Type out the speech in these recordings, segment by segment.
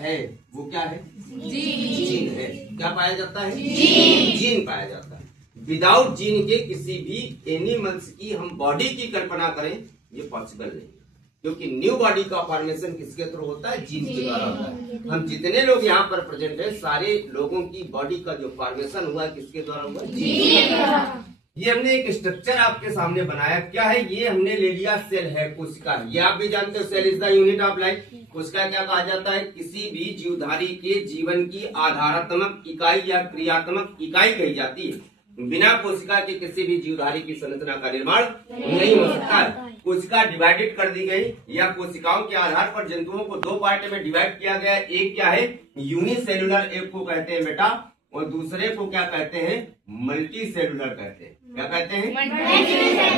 है वो क्या है? जीन है। क्या पाया जाता है? जीन पाया जाता है। विदाउट जीन के किसी भी एनिमल्स की हम बॉडी की कल्पना करें ये पॉसिबल नहीं, क्योंकि न्यू बॉडी का फॉर्मेशन किसके थ्रू होता है? जीन के द्वारा होता है। हम जितने लोग यहाँ पर प्रेजेंट है सारे लोगों की बॉडी का जो फॉर्मेशन हुआ है किसके द्वारा हुआ? जीन। ये हमने एक स्ट्रक्चर आपके सामने बनाया। क्या है ये? हमने ले लिया सेल है, कोशिका। ये आप भी जानते हो cell is the unit of life. कोशिका क्या कहा जाता है? किसी भी जीवधारी के जीवन की आधारात्मक इकाई या क्रियात्मक इकाई कही जाती है। बिना कोशिका के किसी भी जीवधारी की संरचना का निर्माण नहीं हो सकता है। कोशिका डिवाइडेड कर दी गई या कोशिकाओं के आधार पर जंतुओं को दो पार्ट में डिवाइड किया गया। एक क्या है? यूनिसेलुलर, एक को कहते हैं बेटा, और दूसरे को क्या कहते हैं? मल्टी सेलुलर कहते हैं। क्या कहते हैं?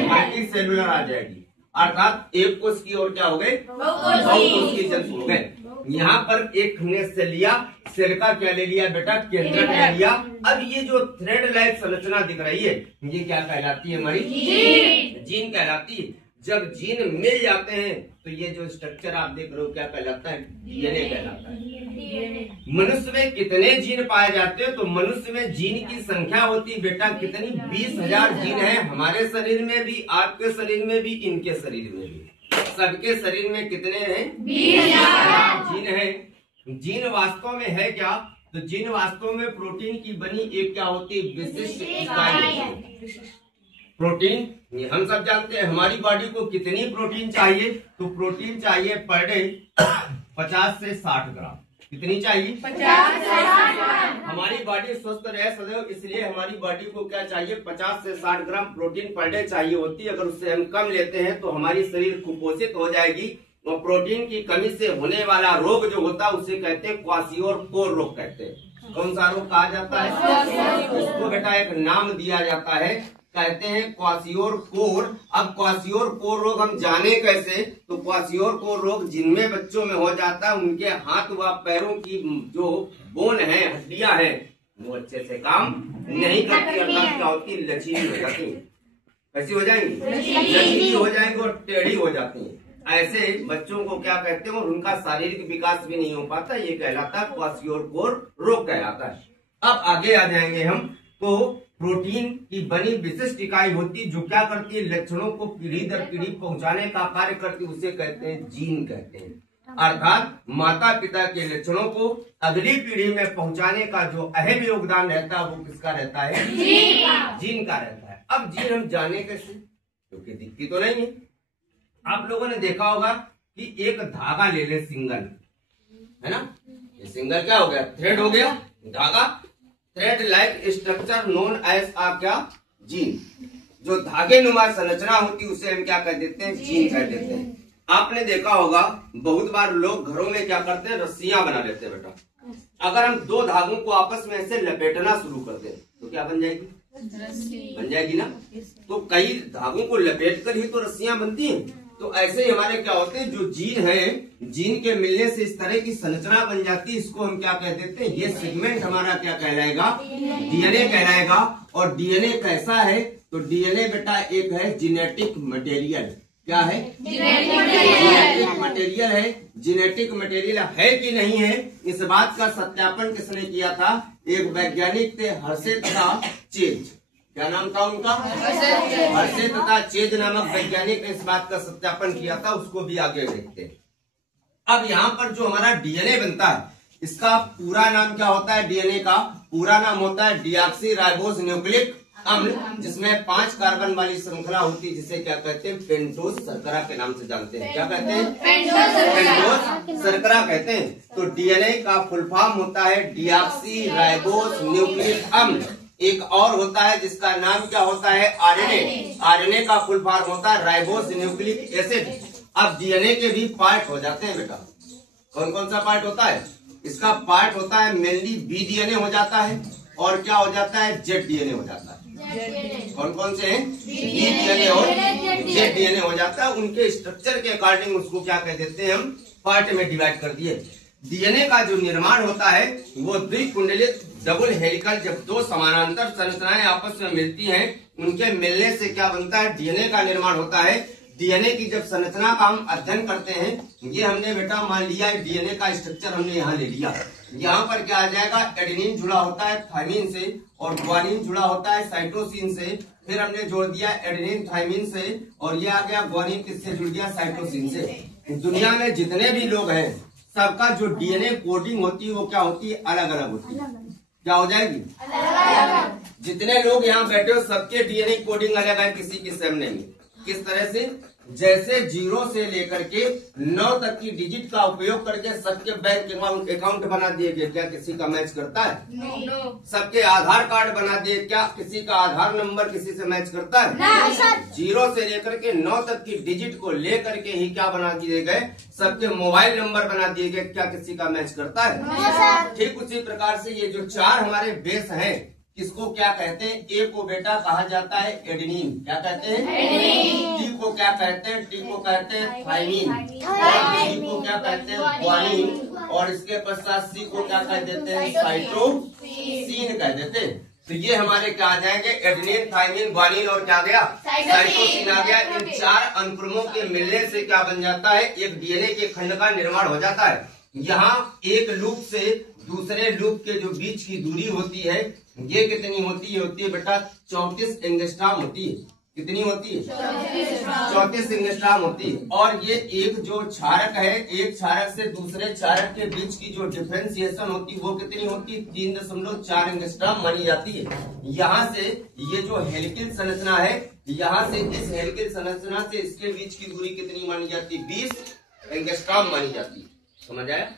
मल्टी सेलुलर आ जाएगी, अर्थात एक कोश की ओर क्या हो गए? बहुकोश के जंतु हो गए। यहाँ पर एक हमने सेल लिया, सेल का क्या ले लिया बेटा? केंद्रक ले लिया। अब ये जो थ्रेड लाइक संरचना दिख रही है ये क्या कहलाती है? हमारी जीन कहलाती है। जब जीन मिल जाते हैं तो ये जो स्ट्रक्चर आप देख रहे हो क्या कहलाता है? डीएनए कहलाता है। मनुष्य में कितने जीन पाए जाते हैं? तो मनुष्य में जीन की संख्या होती बेटा कितनी? 20,000 जीन है। हमारे शरीर में भी, आपके शरीर में भी, इनके शरीर में भी। सबके शरीर में कितने हैं? 20,000 जीन है। जीन वास्तव में है क्या? तो जीन वास्तव में प्रोटीन की बनी एक क्या होती है? विशिष्ट इकाई। प्रोटीन हम सब जानते हैं हमारी बॉडी को कितनी प्रोटीन चाहिए? तो प्रोटीन चाहिए पर डे 50 से 60 ग्राम। कितनी चाहिए? 50 से 60 ग्राम। हमारी बॉडी स्वस्थ रहे सदैव, इसलिए हमारी बॉडी को क्या चाहिए? 50 से 60 ग्राम प्रोटीन पर डे चाहिए होती है। अगर उससे हम कम लेते हैं तो हमारी शरीर कुपोषित हो जाएगी और प्रोटीन की कमी से होने वाला रोग जो होता है उसे कहते हैं क्वाशियोर-कोर रोग कहते हैं। कौन सा रोग कहा जाता है? इसको बेटा एक नाम दिया जाता है, कहते हैं क्वाशियोर-कोर। अब क्वाशियोर-कोर रोग हम जाने कैसे? तो क्वाशियोर-कोर रोग जिनमें बच्चों में हो जाता है उनके हाथ व पैरों की जो बोन है, हड्डियां हैं, वो अच्छे से काम नहीं करती, अर्थात क्या होती? लचीली हो जाती है। कैसी हो जाएंगी? लचीली हो जाएंगी और टेढ़ी हो जाती है। ऐसे बच्चों को क्या कहते हैं? और उनका शारीरिक विकास भी नहीं हो पाता, ये कहलाता है क्वाशियोर-कोर रोग कहलाता है। अब आगे आ जाएंगे हम। तो प्रोटीन की बनी विशिष्ट इकाई होती जो क्या करती है? लक्षणों को पीढ़ी दर पीढ़ी पहुंचाने का कार्य करती, उसे कहते हैं जीन कहते हैं। अर्थात माता पिता के लक्षणों को अगली पीढ़ी में पहुंचाने का जो अहम योगदान रहता है वो किसका रहता है? जीन का रहता है। अब जीन हम जाने कैसे? क्योंकि दिखती तो नहीं है। आप लोगों ने देखा होगा कि एक धागा ले ले, सिंगल है ना, ये सिंगल क्या हो गया? थ्रेड हो गया, धागा। Thread like structure known as a क्या? जीन। जो धागे नुमा संरचना होती है उसे हम क्या कह देते हैं? जीन कह देते हैं। आपने देखा होगा बहुत बार लोग घरों में क्या करते हैं? रस्सियां बना लेते हैं बेटा। अगर हम दो धागों को आपस में ऐसे लपेटना शुरू कर दें तो क्या बन जाएगी? बन जाएगी ना। तो कई धागों को लपेट कर ही तो रस्सियां बनती हैं। तो ऐसे ही हमारे क्या होते हैं? जो जीन है, जीन के मिलने से इस तरह की संरचना बन जाती है। इसको हम क्या कह देते हैं? ये सेगमेंट हमारा क्या कहलाएगा? डीएनए कहलाएगा। और डीएनए कैसा है? तो डीएनए बेटा एक है जेनेटिक मटेरियल। क्या है? जेनेटिक मटेरियल है। जेनेटिक मटेरियल है कि नहीं है, इस बात का सत्यापन किसने किया था? एक वैज्ञानिक थे, हर्षे तथा चेज। क्या नाम था उनका? हर्षे तथा चेज नामक वैज्ञानिक ने इस बात का सत्यापन किया था। उसको भी आगे देखते हैं। अब यहाँ पर जो हमारा डीएनए बनता है इसका पूरा नाम क्या होता है? डीएनए का पूरा नाम होता है डीऑक्सी राइबोस न्यूक्लिक अम्ल, जिसमें 5 कार्बन वाली श्रृंखला होती है, जिसे क्या कहते हैं? पेंटोज शर्करा के नाम से जानते हैं। क्या कहते हैं? पेंटोज शर्करा कहते हैं। तो डीएनए का फुल फॉर्म होता है डीऑक्सी राइबोस न्यूक्लिक अम्ल। एक और होता है जिसका नाम क्या होता है? आरएनए। आरएनए का फुल फॉर्म होता है राइबोस न्यूक्लिक एसिड। अब डीएनए के भी पार्ट हो जाते हैं बेटा। कौन कौन सा पार्ट होता है? इसका पार्ट होता है मेनली बी डीएनए हो जाता है, और क्या हो जाता है? जेड डीएनए हो जाता है। कौन कौन से हैं? बी डीएनए और जेड डीएनए हो जाता है। उनके स्ट्रक्चर के अकॉर्डिंग उसको क्या कह देते हैं? हम पार्ट में डिवाइड कर दिए। डीएनए का जो निर्माण होता है वो द्विकुंडलित डबल हेलिकल, जब दो समानांतर संरचनाएं आपस में मिलती हैं उनके मिलने से क्या बनता है? डीएनए का निर्माण होता है। डीएनए की जब संरचना का हम अध्ययन करते हैं, ये हमने बेटा मान लिया डीएनए का स्ट्रक्चर हमने यहाँ ले लिया। यहाँ पर क्या आ जाएगा, एडेनिन जुड़ा होता है थायमिन से और ग्वानिन जुड़ा होता है साइटोसिन से। फिर हमने जोड़ दिया एडेनिन थायमिन से और ये आ गया ग्वानिन किससे जुड़ गया, साइटोसिन से। दुनिया में जितने भी लोग हैं सबका जो डीएनए कोडिंग होती है वो क्या होती है, अलग अलग होती है। क्या हो जाएगी, जितने लोग यहाँ बैठे हो सबके डीएनए कोडिंग अलग है, किसी की सेम नहीं है। किस तरह से, जैसे 0 से लेकर के 9 तक की डिजिट का उपयोग करके सबके बैंक अकाउंट बना दिए गए, क्या किसी का मैच करता है? no. सबके आधार कार्ड बना दिए, क्या किसी का आधार नंबर किसी से मैच करता है? no, 0 से लेकर के 9 तक की डिजिट को लेकर के ही क्या बना दिए गए, सबके मोबाइल नंबर बना दिए गए, क्या किसी का मैच करता है? no, ठीक उसी प्रकार से ये जो 4 हमारे बेस हैं, किसको क्या कहते हैं, ए को बेटा कहा जाता है एडेनिन, क्या कहते हैं एडेनिन। टी को क्या कहते हैं, टी को कहते हैं थायमिन, और सी को क्या कहते हैं ग्वानिन, और इसके पश्चात सी को क्या कह देते हैं, साइटोसिन कह देते हैं। तो ये हमारे क्या आ जाएंगे, एडेनिन थायमिन ग्वानिन और क्या गया, साइटोसिन आ गया। इन 4 अनुक्रमों के मिलने से क्या बन जाता है, एक डीएनए के खंड का निर्माण हो जाता है। यहाँ एक लूप से दूसरे लूप के जो बीच की दूरी होती है ये कितनी होती है बेटा, 34 एंगस्ट्रॉम होती है। कितनी होती है, 34 एंगस्ट्रॉम होती है। और ये एक जो क्षारक है, एक क्षारक से दूसरे क्षारक के बीच की जो डिफ्रेंसिएशन होती है वो कितनी होती है, 3.4 एंगस्ट्रॉम मानी जाती है। यहाँ से ये जो हेलिकल संरचना है, यहाँ से इस हेलिकल संरचना से इसके बीच की दूरी कितनी मानी जाती है, 20 एंगस्ट्रॉम मानी जाती है। समझ आया?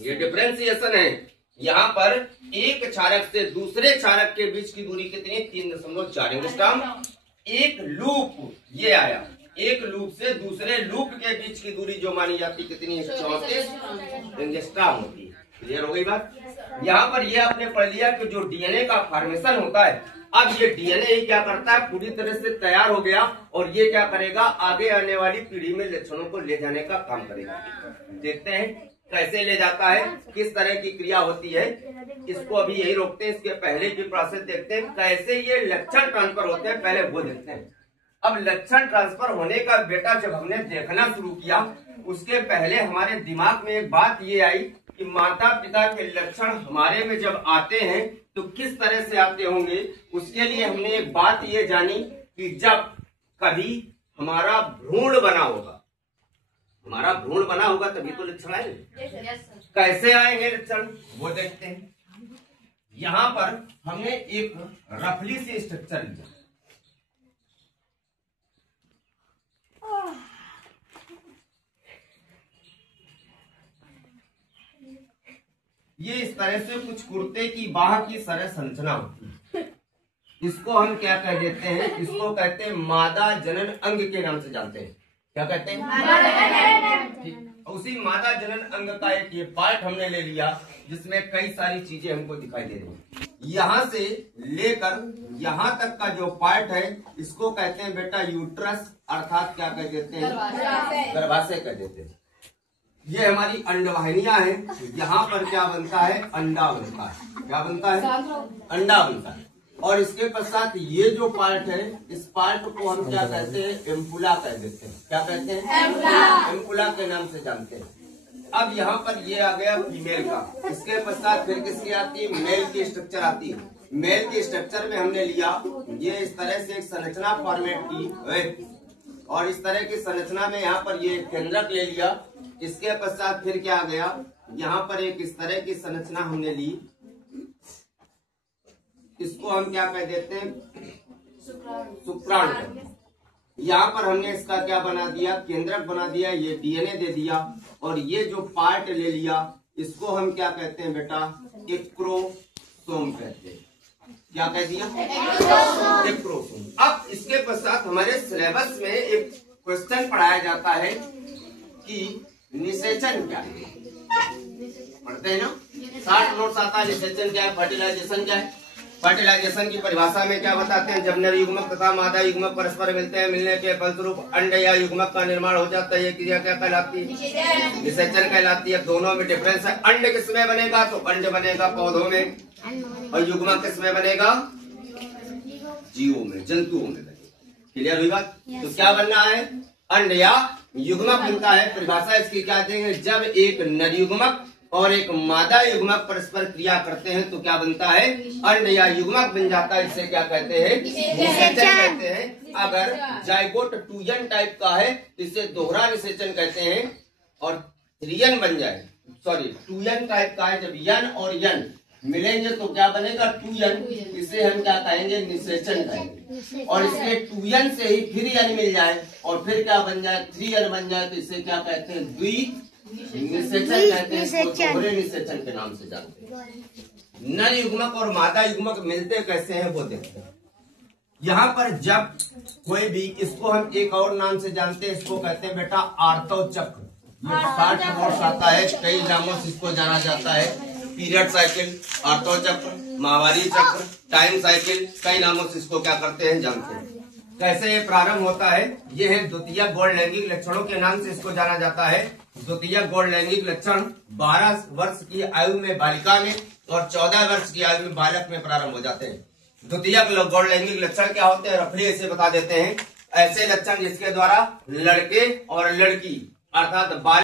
ये डिफरेंशिएशन है। यहाँ पर एक क्षारक से दूसरे क्षारक के बीच की दूरी कितनी, 3.4 एंगस्ट्रॉम। एक लूप, ये आया, एक लूप से दूसरे लूप के बीच की दूरी जो मानी जाती कितनी है, 34 एंगस्ट्रॉम होती है। क्लियर हो गई बात? यहाँ पर ये आपने पढ़ लिया कि जो डीएनए का फॉर्मेशन होता है, अब ये डीएनए क्या करता है, पूरी तरह से तैयार हो गया और ये क्या करेगा, आगे आने वाली पीढ़ी में लक्षणों को ले जाने का काम करेगा। देखते हैं कैसे ले जाता है, किस तरह की क्रिया होती है। इसको अभी यही रोकते हैं, इसके पहले की प्रोसेस देखते हैं कैसे ये लक्षण ट्रांसफर होते हैं, पहले वो देखते हैं। अब लक्षण ट्रांसफर होने का बेटा जब हमने देखना शुरू किया, उसके पहले हमारे दिमाग में एक बात ये आई कि माता पिता के लक्षण हमारे में जब आते हैं तो किस तरह से आते होंगे। उसके लिए हमने एक बात ये जानी कि जब कभी हमारा भ्रूण बना होगा, हमारा भ्रूण बना होगा तभी तो लक्षण आएंगे। कैसे आएंगे लक्षण वो देखते हैं। यहाँ पर हमने एक रफली से स्ट्रक्चर लिया, ये इस तरह से कुछ कुर्ते की बाह की सरल संरचना होती है। इसको हम क्या कह देते हैं, इसको कहते हैं मादा जनन अंग के नाम से जानते हैं। क्या कहते हैं, उसी मादा जनन अंग का एक ये पार्ट हमने ले लिया जिसमें कई सारी चीजें हमको दिखाई दे रही हैं। यहाँ से लेकर यहाँ तक का जो पार्ट है इसको कहते हैं बेटा यूट्रस, अर्थात क्या कह देते हैं, गर्भाशय कह देते हैं। ये हमारी अंडवाहिनियां हैं। यहाँ पर क्या बनता है, अंडा बनता है। क्या बनता है, अंडा बनता है। और इसके पश्चात ये जो पार्ट है, इस पार्ट को हम क्या कहते हैं, एम्पुला कह देते हैं। क्या कहते हैं, एम्पुला के नाम से जानते हैं। अब यहाँ पर ये आ गया फीमेल का, इसके पश्चात फिर किसकी आती है, मेल की स्ट्रक्चर आती है। मेल के स्ट्रक्चर में हमने लिया ये इस तरह से एक संरचना फॉर्मेट की, और इस तरह की संरचना में यहाँ पर ये केंद्रक ले लिया। इसके पश्चात फिर क्या आ गया, यहाँ पर एक इस तरह की संरचना हमने ली, इसको हम क्या कह देते हैं, शुक्राणु। यहाँ पर हमने इसका क्या बना दिया, केंद्रक बना दिया, ये डीएनए दे दिया। और ये जो पार्ट ले लिया इसको हम क्या कहते हैं बेटा, एक्रोसोम कहते हैं। क्या कह दिया, एक्रोसोम। अब इसके पश्चात हमारे सिलेबस में एक क्वेश्चन पढ़ाया जाता है कि निषेचन क्या है। पढ़ते हैं ना, 60 नोट्स आता है। निषेचन क्या है, फर्टिलाइजेशन क्या है। फर्टिलाइजेशन की परिभाषा में क्या बताते हैं, जब नर युग्मक तथा मादा युग्मक परस्पर मिलते हैं, मिलने के फलस्वरूप अंड या युग्मक का निर्माण हो जाता है। ये क्रिया क्या कहलाती है, निषेचन कहलाती है। दोनों में डिफरेंस है। अंड किसमें बनेगा, तो अंड बनेगा पौधों में, और युग्मक किसमें बनेगा, जीवों में, जंतुओं में बनेगा। क्लियर हुई बात। तो क्या बनना है, अंड या युग्मक बनता है। परिभाषा इसकी क्या देंगे, जब एक नर युग्मक और एक मादा युग्मक परस्पर क्रिया करते हैं तो क्या बनता है, अंड या युग्मक बन जाता है। इसे क्या कहते हैं, निषेचन कहते हैं। अगर जाइगोट 2n टाइप का है इसे दोहरा निषेचन कहते हैं। और 3n बन जाए, सॉरी 2n टाइप का है, जब n और n मिलेंगे तो क्या बनेगा 2n, इसे हम क्या कहेंगे, निषेचन कहेंगे। और इसमें 2n से ही फिर n मिल जाए और फिर क्या बन जाए 3n बन जाए तो इसे क्या कहते हैं, द्विनिषेचन कहते हैं, दोहरे निषेचन के नाम से जानते हैं। नर युग्मक और मादा युग्मक मिलते कैसे हैं वो देखते हैं। यहाँ पर जब कोई भी, इसको हम एक और नाम से जानते हैं, इसको कहते हैं बेटा आर्तव चक्र। ये 60 वर्ष आता है, कई नामों से इसको जाना जाता है। पीरियड साइकिल, आर्तव चक्र, माहवारी चक्र, टाइम साइकिल, कई नामों से इसको क्या करते हैं, जानते हैं। कैसे ये प्रारंभ होता है, ये है द्वितीय गौण लैंगिक लक्षणों के नाम से इसको जाना जाता है। द्वितीय गौण लैंगिक लक्षण 12 वर्ष की आयु में बालिका में और 14 वर्ष की आयु में बालक में प्रारंभ हो जाते हैं। द्वितीय गौण लैंगिक लक्षण क्या होते हैं, रफली ऐसे बता देते हैं। ऐसे लक्षण जिसके द्वारा लड़के और लड़की अर्थात बालक